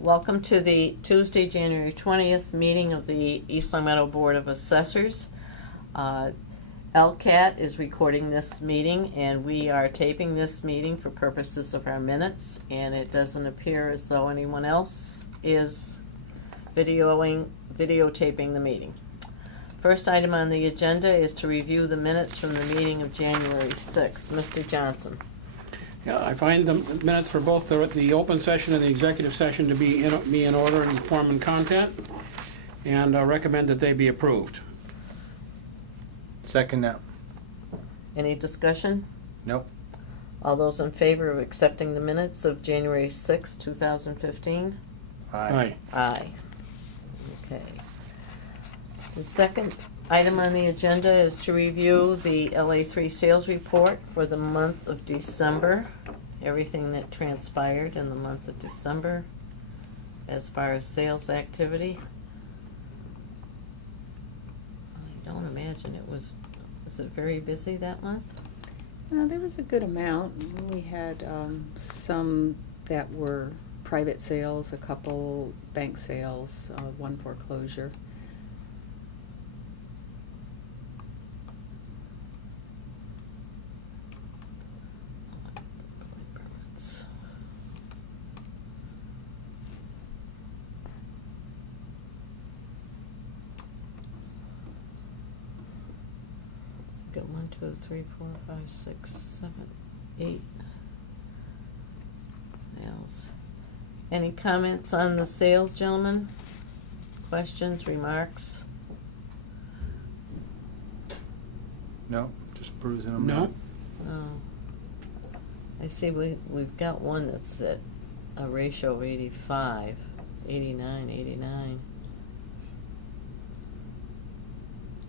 Welcome to the Tuesday, January 20th meeting of the East Long Meadow Board of Assessors. LCAT is recording this meeting, and we are taping this meeting for purposes of our minutes, and it doesn't appear as though anyone else is videotaping the meeting. First item on the agenda is to review the minutes from the meeting of January 6th. Mr. Johnson. Yeah, I find the minutes for both the open session and the executive session to be in order in form and content, and recommend that they be approved. Second that. Any discussion? Nope. All those in favor of accepting the minutes of January 6, 2015? Aye. Aye. Okay. The second item on the agenda is to review the LA3 sales report for the month of December. Everything that transpired in the month of December as far as sales activity. I don't imagine it was it very busy that month? There was a good amount. We had some that were private sales, a couple bank sales, one foreclosure. Got 1, 2, 3, 4, 5, 6, 7, 8 nails. Any comments on the sales, gentlemen? Questions, remarks? No, just bruising them. No? Oh. I see we've got one that's at a ratio of 85, 89, 89.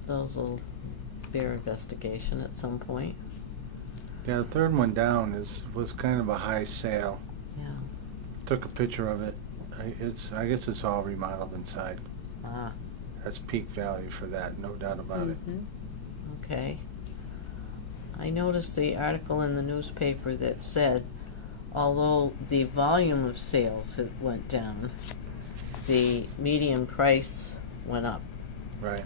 Those will bear investigation at some point. Yeah, the third one down was kind of a high sale. Yeah. Took a picture of it. I guess it's all remodeled inside. Ah, That's peak value for that, no doubt about it. okay. I noticed the article in the newspaper that said, although the volume of sales went down, the median price went up. Right.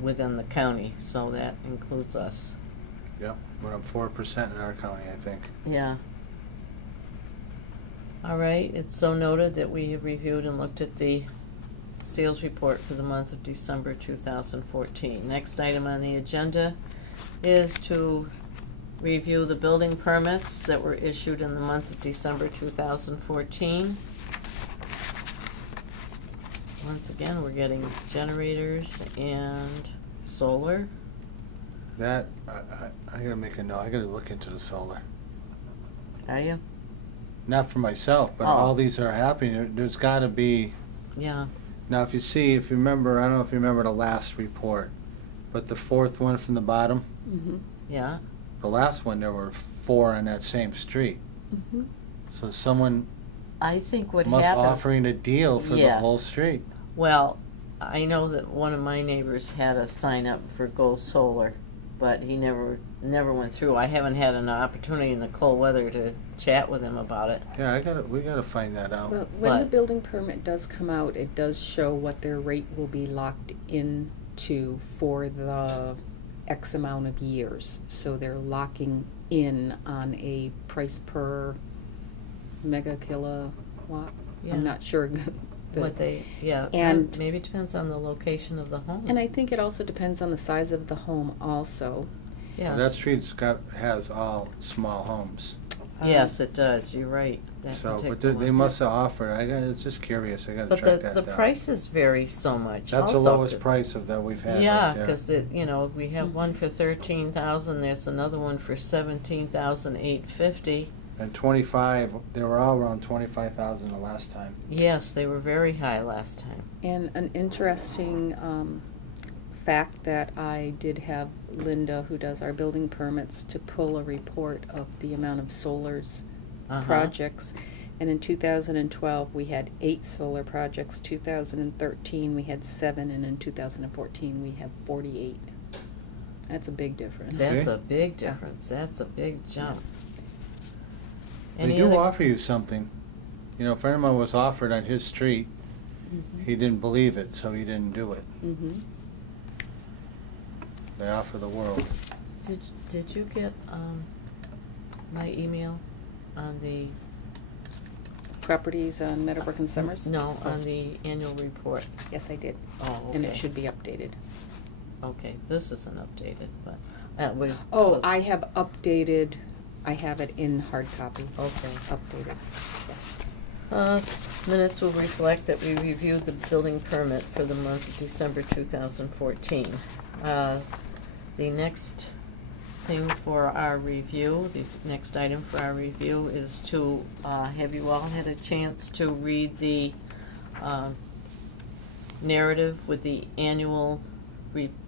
Within the county, so that includes us. Yep. We're up 4% in our county, I think. Yeah. All right, it's so noted that we have reviewed and looked at the sales report for the month of December 2014. Next item on the agenda is to review the building permits that were issued in the month of December 2014. Once again, we're getting generators and solar. That, I gotta make a note. I gotta look into the solar. Are you? Not for myself, but Oh. all these are happening. There's gotta be. Yeah. Now, if you remember, I don't know if you remember the last report, but the fourth one from the bottom, Mm-hmm. Yeah. the last one, there were 4 on that same street. Mm-hmm. So someone I think what must happens. offering a deal for the Yes. whole street. Well, I know that one of my neighbors had a sign up for Go Solar, but he never went through. I haven't had an opportunity in the cold weather to chat with him about it. Yeah, we gotta find that out. Well, when the But- building permit does come out, it does show what their rate will be locked into for the X amount of years. So they're locking in on a price per mega kilowatt. Yeah. I'm not sure. What they, yeah, And- maybe it depends on the location of the home. And I think it also depends on the size of the home also. Yeah. That street's has all small homes. Yes, it does. You're right. That So, but particular they one. must have offered, just curious, I gotta But track that the down. prices vary so much. That's the also. lowest price that we've had Yeah, right there. because we have one for 13,000. There's another one for 17,850. And 25, they were all around 25,000 the last time. Yes, they were very high last time. And an interesting fact that I did have Linda, who does our building permits, to pull a report of the amount of solars projects. And in 2012, we had 8 solar projects. 2013, we had 7. And in 2014, we have 48. That's a big difference. That's See? a big difference. That's a big jump. They Any do other- offer you something. You know, if anyone was offered on his street, he didn't believe it, so he didn't do it. Mm-hmm. They offer the world. Did you get, my email on the, Properties on Meadowbrook and Summers? no, on the annual report? Yes, I did. Oh, okay. And it should be updated. Okay, this isn't updated, but, we. Oh, I have updated, I have it in hard copy. Okay. Updated, yes. Minutes will reflect that we reviewed the building permit for the month of December 2014. The next thing for our review, the next item for our review is to, have you all had a chance to read the narrative with the annual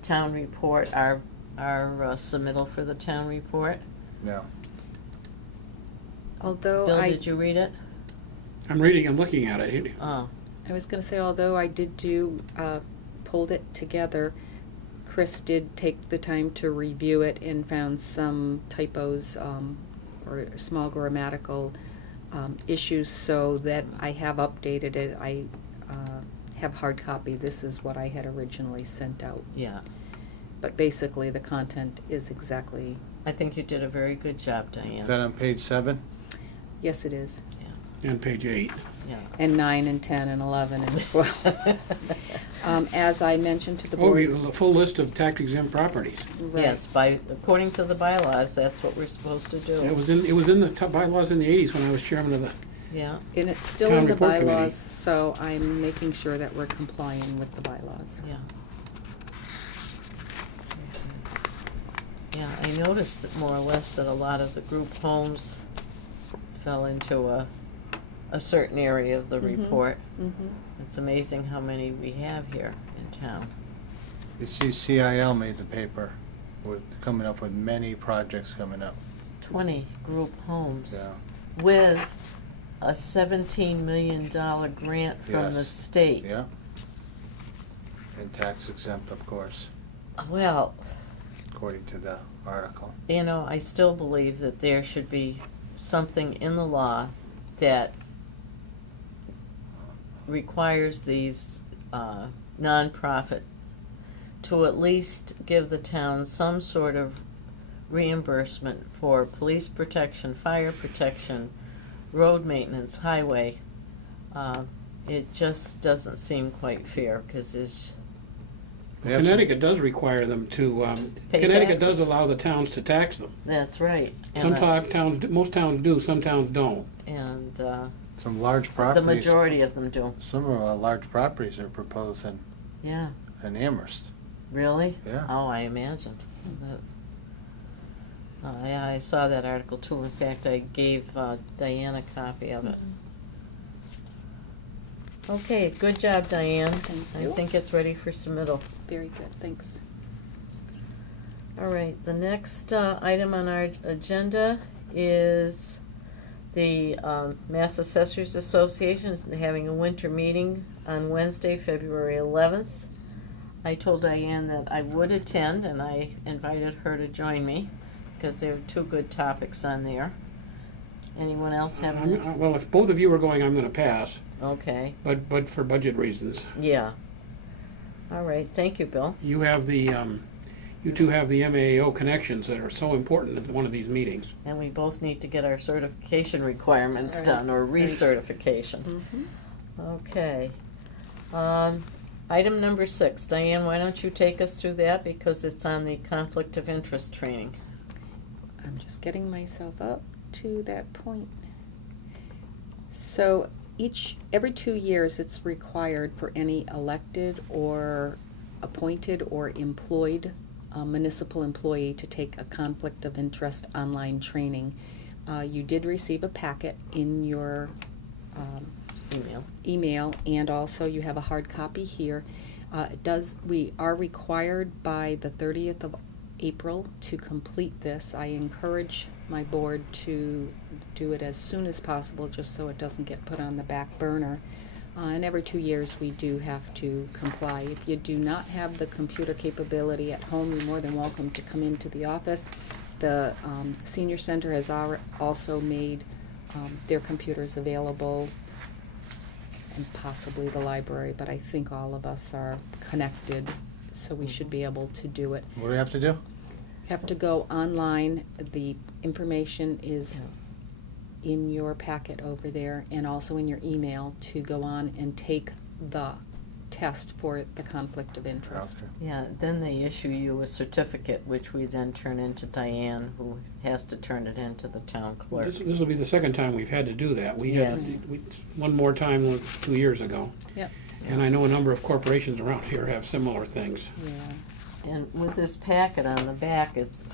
town report, our submittal for the town report? No. Although Bill, I, did you read it? I'm reading, I'm looking at it. Oh, I was gonna say, although I did pulled it together, Chris did take the time to review it and found some typos, or small grammatical, issues, so that I have updated it. I, have hard copy. This is what I had originally sent out. yeah. But basically, the content is exactly, I think you did a very good job, Diane. Is that on page 7? yes, it is. And page 8. Yeah. And 9 and 10 and 11 and 12. As I mentioned to the Oh, board. a full list of tax exempt properties. Right. Yes, according to the bylaws, that's what we're supposed to do. It was in the bylaws in the 80s when I was chairman of the, Yeah, And it's still Town in the Report Committee. bylaws, so I'm making sure that we're complying with the bylaws. yeah. Yeah, I noticed that more or less that a lot of the group homes fell into a certain area of the Mhm. report. Mm-hmm. It's amazing how many we have here in town. You see CIL made the paper with coming up with many projects coming up. 20 group homes Yeah. with a $17 million grant from the Yes. state. Yeah. And tax exempt, of course, Well, according to the article. you know, I still believe that there should be something in the law that requires these nonprofit to at least give the town some sort of reimbursement for police protection, fire protection, road maintenance, highway. It just doesn't seem quite fair, because there's, They have some- Connecticut does require them to, Pay Connecticut does taxes. allow the towns to tax them. that's right. Some towns, most towns do, some towns don't. And Some large the properties. majority of them do. Some of our large properties are proposed Yeah, in Amherst. really? Yeah. Oh, I imagine. Yeah, I saw that article too. In fact, I gave Diane a copy of it. Okay, good job, Diane. Thank I you. think it's ready for submittal. Very good, thanks. All right, the next item on our agenda is the Mass Assessors Association is having a winter meeting on Wednesday, February 11th. I told Diane that I would attend, and I invited her to join me, because there are two good topics on there. Anyone else have any? Well, if both of you are going, I'm gonna pass, Okay, but for budget reasons. yeah. All right, thank you, Bill. You have the, you two have the MAO connections that are so important at one of these meetings. And we both need to get our certification requirements Right. done, or recertification. Mm-hmm. Okay. Item number 6, Diane, why don't you take us through that, because it's on the conflict of interest training. I'm just getting myself up to that point. So every 2 years, it's required for any elected or appointed or employed municipal employee to take a conflict of interest online training. You did receive a packet in your email, and also you have a hard copy here. We are required by the 30th of April to complete this. I encourage my board to do it as soon as possible, just so it doesn't get put on the back burner. And every 2 years we do have to comply. If you do not have the computer capability at home, you're more than welcome to come into the office. The senior center has also made their computers available and possibly the library, but I think all of us are connected, so we should be able to do it. What do we have to do? You have to go online, the information is in your packet over there, and also in your email, to go on and take the test for the conflict of interest. Okay. Yeah, then they issue you a certificate, which we then turn into Diane, who has to turn it into the town clerk. This will be the second time we've had to do that. We had, Yes. one more time 2 years ago. Yep. And I know a number of corporations around here have similar things. Yeah. And with this packet on the back, it's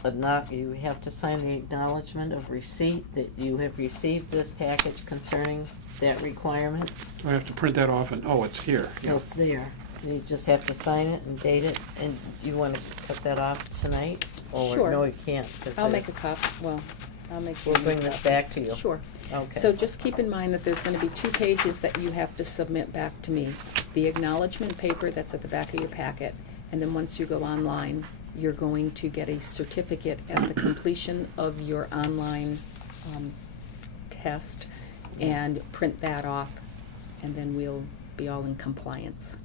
you have to sign the acknowledgement of receipt that you have received this package concerning that requirement. I have to print that off and, oh, it's here. Yeah. It's there. You just have to sign it and date it, and you want to cut that off tonight? Or Sure. no, you can't. 'Cause I'll make a there's- copy, well, I'll make. We'll you a bring this copy. back to you. Sure. Okay. So just keep in mind that there's gonna be 2 pages that you have to submit back to me. The acknowledgement paper that's at the back of your packet, and then once you go online, you're going to get a certificate at the completion of your online test, and print that off, and then we'll be all in compliance.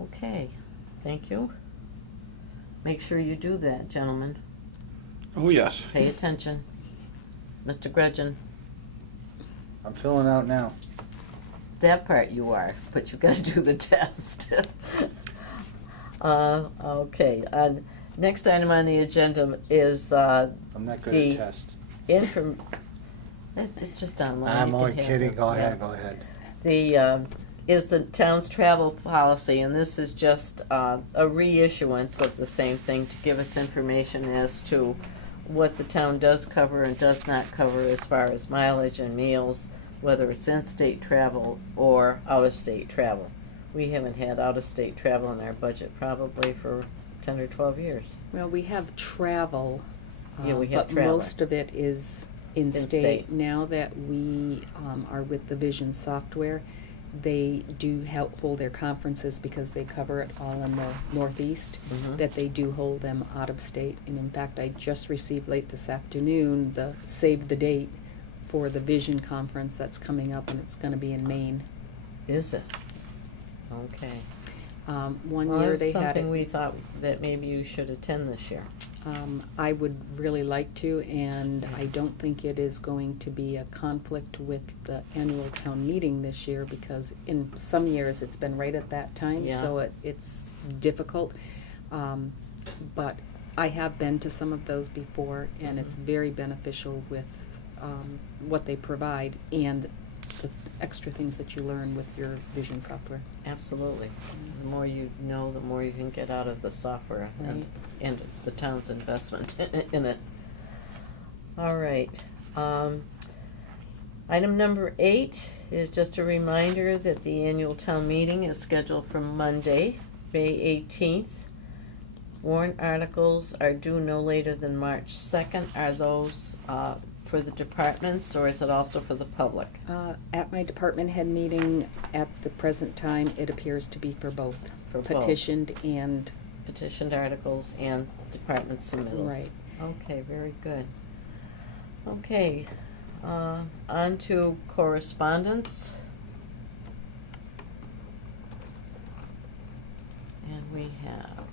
Okay, thank you. Make sure you do that, gentlemen. Oh, yes. Pay attention. Mr. Gretchen, I'm filling out now. that part you are, but you gotta do the test. Okay, next item on the agenda is, I'm not good The- at tests. it's just online. I'm You only can have kidding. it. Go Yeah. ahead, go ahead. Is the town's travel policy, and this is just a reissuance of the same thing to give us information as to what the town does cover and does not cover as far as mileage and meals, whether it's in-state travel or out-of-state travel. We haven't had out-of-state travel in our budget probably for 10 or 12 years. Well, we have travel, Yeah, we have but travel. most of it is in-state. In-state. Now that we are with the Vision software, they do hold their conferences because they cover it all in the Northeast, Mhm. that they do hold them out of state. And in fact, I just received late this afternoon the save the date for the Vision conference that's coming up, and it's gonna be in Maine. Is it? Okay. One Well, year that's they had something it. we thought that maybe you should attend this year. I would really like to, and I don't think it is going to be a conflict with the annual town meeting this year, because in some years it's been right at that time, Yeah. so it's difficult. But I have been to some of those before, and it's very beneficial with what they provide and the extra things that you learn with your Vision software. Absolutely. The more you know, the more you can get out of the software and, Right. and the town's investment in it. All right. Item number 8 is just a reminder that the annual town meeting is scheduled for Monday, May 18th. Warrant articles are due no later than March 2nd. Are those for the departments, or is it also for the public? At my department head meeting at the present time, it appears to be for both. For both. Petitioned and, Petitioned articles and department submittals. Right. Okay, very good. Okay, on to correspondence. And we have,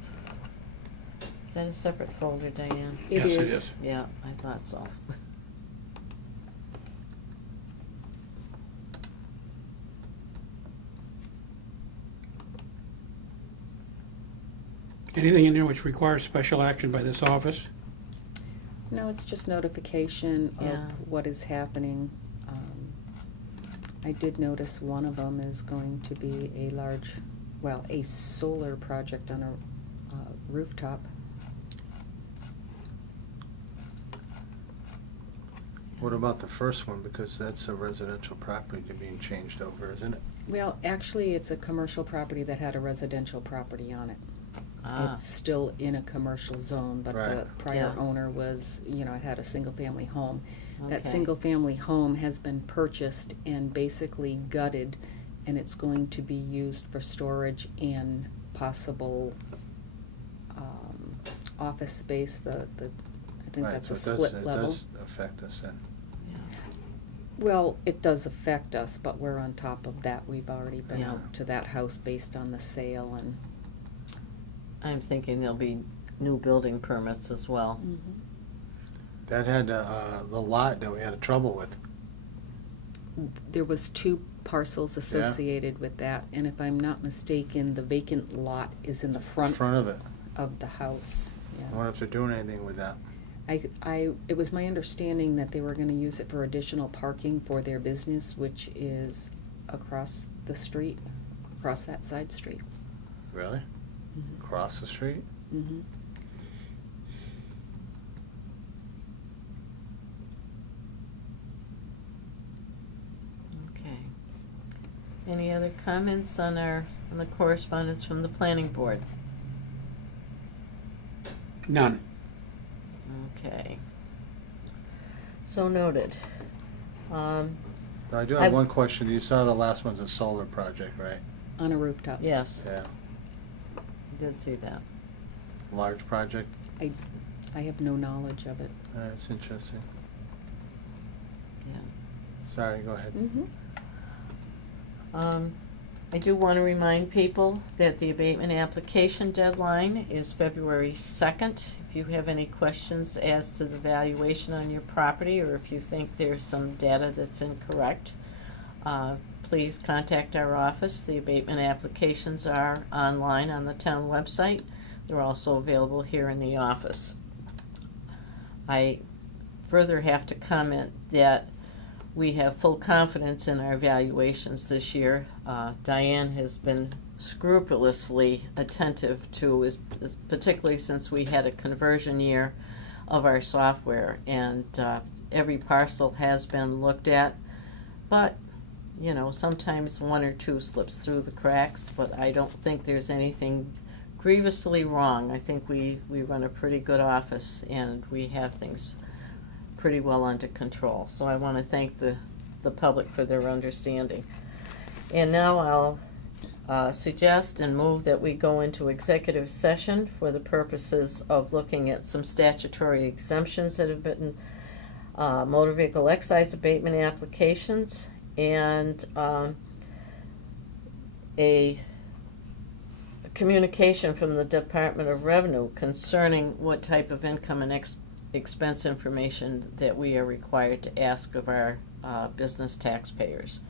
is that a separate folder, Diane? it Yes, it is. is. Yeah, I thought so. Anything in there which requires special action by this office? No, it's just notification of Yeah. what is happening. I did notice one of them is going to be a large, well, a solar project on a rooftop. What about the first one? Because that's a residential property to being changed over, isn't it? Well, actually, it's a commercial property that had a residential property on it. Ah, It's still in a commercial zone, but the Right. prior Yeah. owner was, it had a single-family home. That okay. single-family home has been purchased and basically gutted, and it's going to be used for storage and possible office space. I think Right, that's so a it does- split level. It does affect us then. Well, it does affect us, but we're on top of that. We've already been Yeah. out to that house based on the sale and. I'm thinking there'll be new building permits as well. That had the lot that we had trouble with. There was 2 parcels associated with that, and if I'm not mistaken, the vacant lot is in the In front front of it. of the house. I Yeah. wonder if they're doing anything with that. It was my understanding that they were gonna use it for additional parking for their business, which is across the street, across that side street. Really? Across the street? Mm-hmm. Okay. Any other comments on the correspondence from the planning board? None. Okay. So noted. I do I- have one question. You saw the last one's a solar project, right? On a rooftop. Yes, Yeah. I did see that. Large project. I have no knowledge of it. It's interesting. Yeah. Sorry, go ahead. Mm-hmm. I do want to remind people that the abatement application deadline is February 2nd. If you have any questions as to the valuation on your property, or if you think there's some data that's incorrect, please contact our office. The abatement applications are online on the town website. They're also available here in the office. I further have to comment that we have full confidence in our valuations this year. Diane has been scrupulously attentive to, particularly since we had a conversion year of our software, and every parcel has been looked at. But, you know, sometimes 1 or 2 slips through the cracks, but I don't think there's anything grievously wrong. I think we run a pretty good office, and we have things pretty well under control. So I want to thank the public for their understanding. And now I'll suggest and move that we go into executive session for the purposes of looking at some statutory exemptions that have been motor vehicle excise abatement applications, and a communication from the Department of Revenue concerning what type of income and expense information that we are required to ask of our business taxpayers.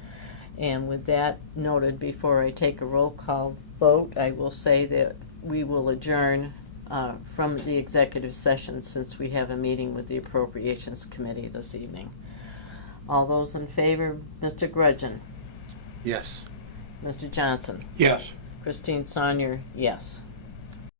And with that noted, before I take a roll call vote, I will say that we will adjourn from the executive session, since we have a meeting with the Appropriations Committee this evening. All those in favor, Mr. Grudgeon, Yes. Mr. Johnson, Yes. Christine Saunier, yes.